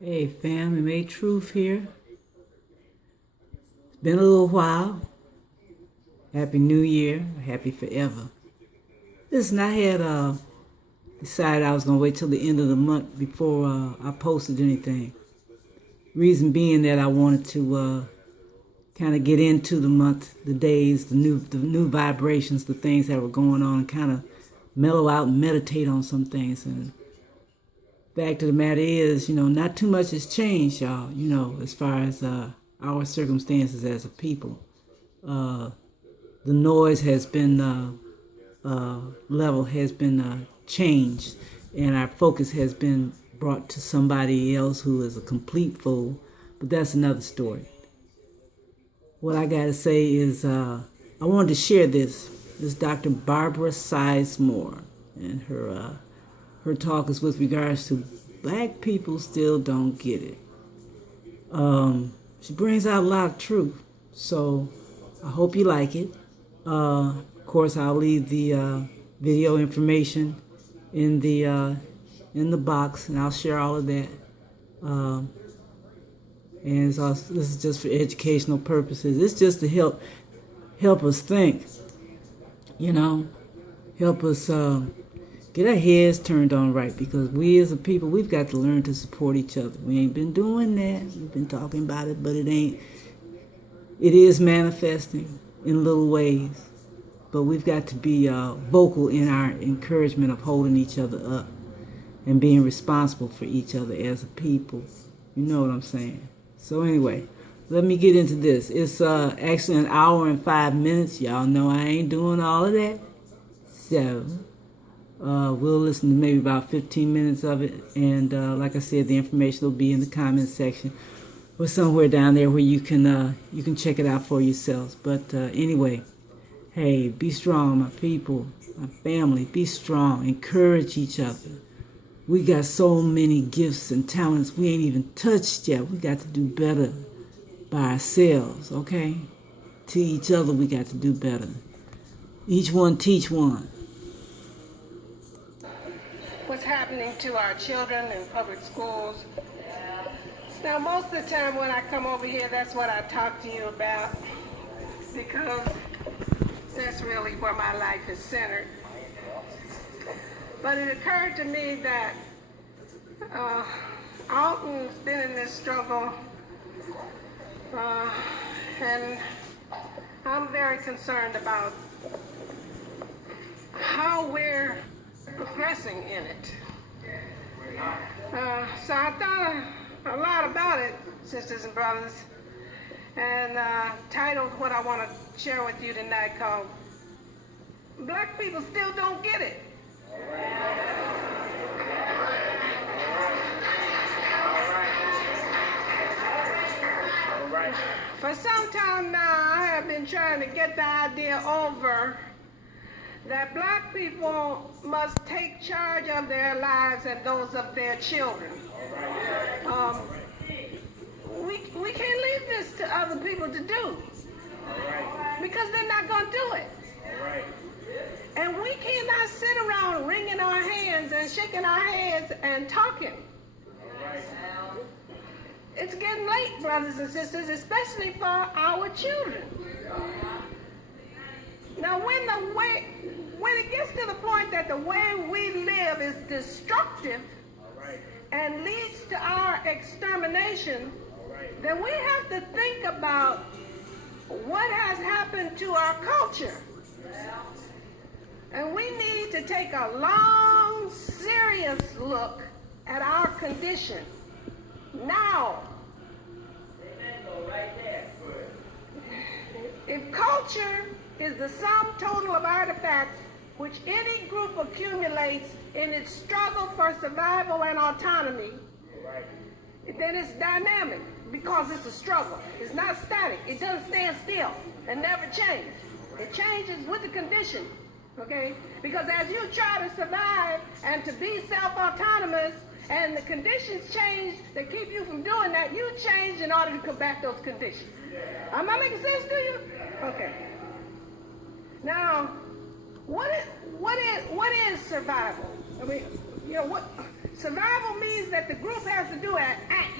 Hey fam, it made truth here. It's been a little while. Happy New Year. Happy forever. Listen, I had decided I was gonna wait till the end of the month before I posted anything. Reason being that I wanted to kind of get into the month, the days, the new vibrations, the things that were going on, and kind of mellow out and meditate on some things. And fact of the matter is, not too much has changed, y'all. As far as our circumstances as a people. The noise has been level has been changed, and our focus has been brought to somebody else who is a complete fool. But that's another story. What I gotta say is, I wanted to share this. This Dr. Barbara Sizemore, and her talk is with regards to black people still don't get it. She brings out a lot of truth, so I hope you like it. Of course, I'll leave the video information in the box, and I'll share all of that. And it's also, this is just for educational purposes. It's just to help us think, help us get our heads turned on right, because we as a people, we've got to learn to support each other. We ain't been doing that. We've been talking about it, but it is manifesting in little ways. But we've got to be vocal in our encouragement of holding each other up and being responsible for each other as a people. You know what I'm saying? So anyway, let me get into this. It's actually an hour and 5 minutes. Y'all know I ain't doing all of that. So we'll listen to maybe about 15 minutes of it. And like I said, the information will be in the comments section or somewhere down there where you can check it out for yourselves. But anyway, hey, be strong, my people, my family. Be strong. Encourage each other. We got so many gifts and talents we ain't even touched yet. We got to do better by ourselves, okay? To each other, we got to do better. Each one teach one. What's happening to our children in public schools. Now, most of the time when I come over here, that's what I talk to you about, because that's really where my life is centered. But it occurred to me that Alton's been in this struggle, and I'm very concerned about how we're progressing in it. So I thought a lot about it, sisters and brothers, and titled what I want to share with you tonight called Black People Still Don't Get It. For some time now, I have been trying to get the idea over that black people must take charge of their lives and those of their children. We can't leave this to other people to do, because they're not going to do it. And we cannot sit around wringing our hands and shaking our heads and talking. It's getting late, brothers and sisters, especially for our children. Now, when it gets to the point that the way we live is destructive and leads to our extermination, then we have to think about what has happened to our culture. And we need to take a long, serious look at our condition now. If culture is the sum total of artifacts which any group accumulates in its struggle for survival and autonomy, then it's dynamic, because it's a struggle. It's not static. It doesn't stand still and never change. It changes with the condition, okay? Because as you try to survive and to be self-autonomous, and the conditions change that keep you from doing that, you change in order to combat those conditions. Am I making sense to you? Okay. Now, what is survival? I mean, what survival means that the group has to do an act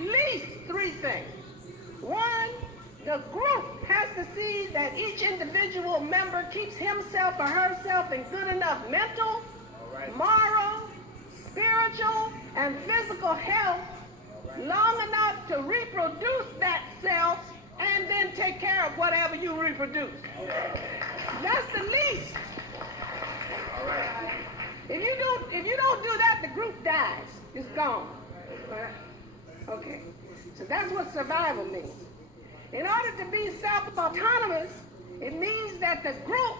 The group has to see that each individual member keeps himself or herself in good enough mental, moral, spiritual, and physical health long enough to reproduce that self and then take care of whatever you reproduce. That's the least. If you don't do that, the group dies. It's gone. Okay. So that's what survival means. In order to be self-autonomous, it means that the group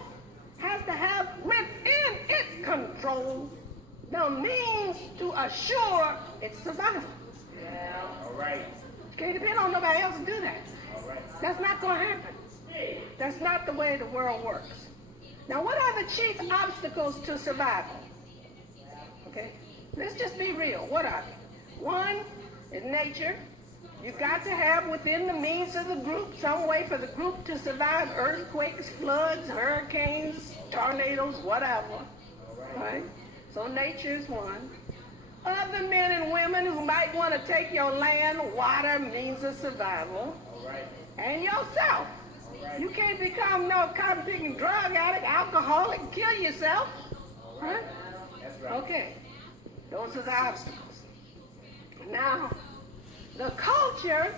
has to have within its control the means to assure its survival. All right. Can't depend on nobody else to do that. All right. That's not going to happen. That's not the way the world works. Now, what are the chief obstacles to survival? Okay, let's just be real. What are they? One is nature. You got to have within the means of the group some way for the group to survive earthquakes, floods, hurricanes, tornadoes, whatever. Right? So nature is one. Other men and women who might want to take your land, water, means of survival. And yourself. You can't become no cotton-picking drug addict, alcoholic, and kill yourself. Right? Okay. Those are the obstacles. Now, the culture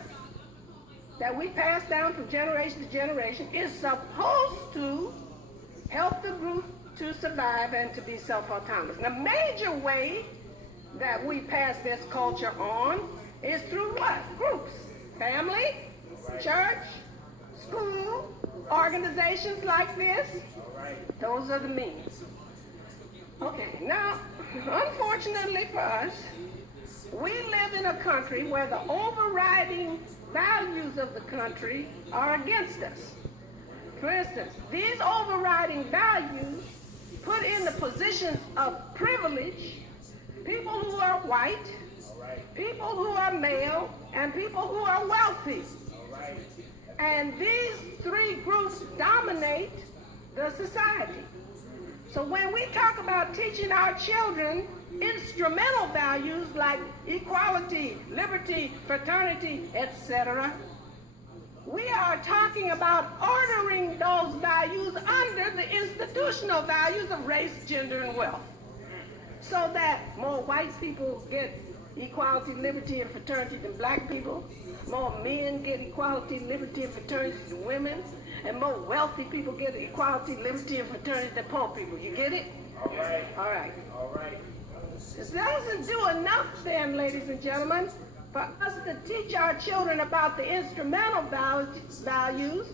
that we pass down from generation to generation is supposed to help the group to survive and to be self-autonomous. The major way that we pass this culture on is through what? Groups. Family, church, school, organizations like this. Those are the means. Okay, now, unfortunately for us, we live in a country where the overriding values of the country are against us. For instance, these overriding values put in the positions of privilege people who are white, people who are male, and people who are wealthy. And these three groups dominate the society. So when we talk about teaching our children instrumental values like equality, liberty, fraternity, etc., we are talking about ordering those values under the institutional values of race, gender, and wealth. So that more white people get equality, liberty, and fraternity than black people, more men get equality, liberty, and fraternity than women, and more wealthy people get equality, liberty, and fraternity than poor people. You get it? All right. All right. All right. It doesn't do enough then, ladies and gentlemen, for us to teach our children about the instrumental values,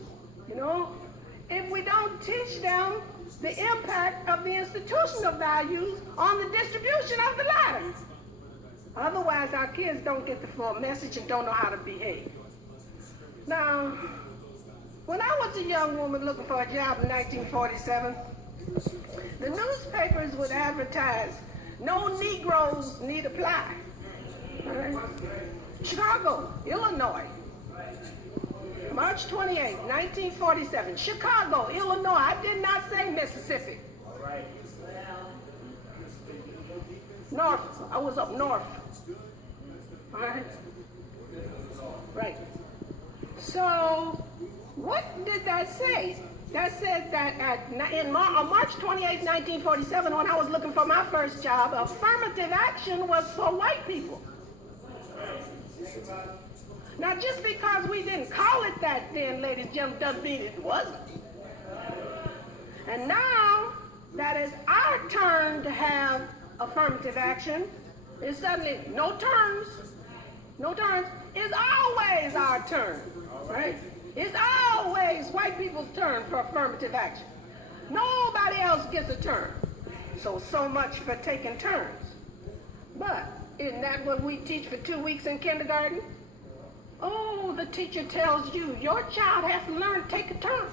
if we don't teach them the impact of the institutional values on the distribution of the latter. Otherwise, our kids don't get the full message and don't know how to behave. Now, when I was a young woman looking for a job in 1947, the newspapers would advertise, "No Negroes need apply." Right? Chicago, Illinois, March 28, 1947, Chicago, Illinois. I did not say Mississippi. North, I was up north. All right? Right. So, what did that say? That said that on March 28, 1947, when I was looking for my first job, affirmative action was for white people. Now, just because we didn't call it that then, ladies and gentlemen, doesn't mean it wasn't. And now that it's our turn to have affirmative action, it's suddenly no turns. No turns. It's always our turn, right? It's always white people's turn for affirmative action. Nobody else gets a turn. So much for taking turns. But isn't that what we teach for 2 weeks in kindergarten? Oh, the teacher tells you, your child has to learn to take a turn.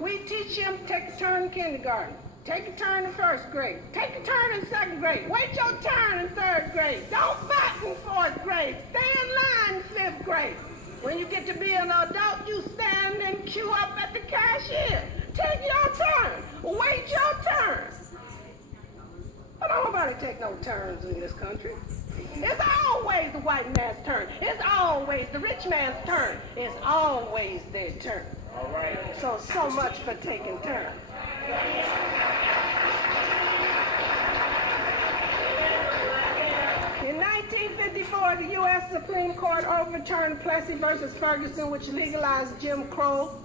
We teach him to take a turn in kindergarten. Take a turn in first grade. Take a turn in second grade. Wait your turn in third grade. Don't fight in fourth grade. Stay in line in fifth grade. When you get to be an adult, you stand and queue up at the cashier. Take your turn. Wait your turn. But nobody take no turns in this country. It's always the white man's turn. It's always always, the rich man's turn is always their turn. All right. So much for taking turns. In 1954, the U.S. Supreme Court overturned Plessy versus Ferguson, which legalized Jim Crow,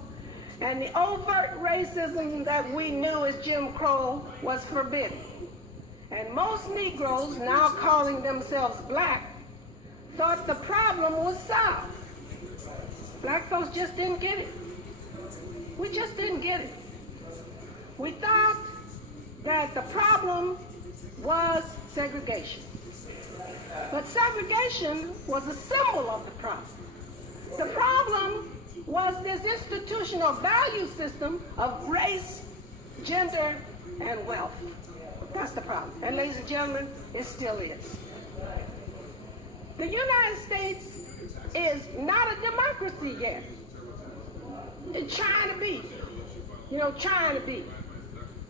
and the overt racism that we knew as Jim Crow was forbidden. And most Negroes, now calling themselves black, thought the problem was solved. Black folks just didn't get it. We just didn't get it. We thought that the problem was segregation. But segregation was a symbol of the problem. The problem was this institutional value system of race, gender, and wealth. That's the problem. And ladies and gentlemen, it still is. The United States is not a democracy yet. It's trying to be. Trying to be.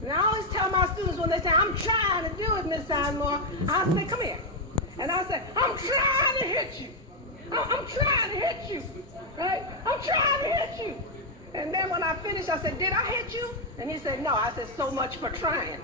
And I always tell my students when they say, I'm trying to do it, Miss Sizemore, I say, come here. And I say, I'm trying to hit you. I'm trying to hit you. Right? I'm trying to hit you. And then when I finish, I said, did I hit you? And he said, no. I said, so much for trying.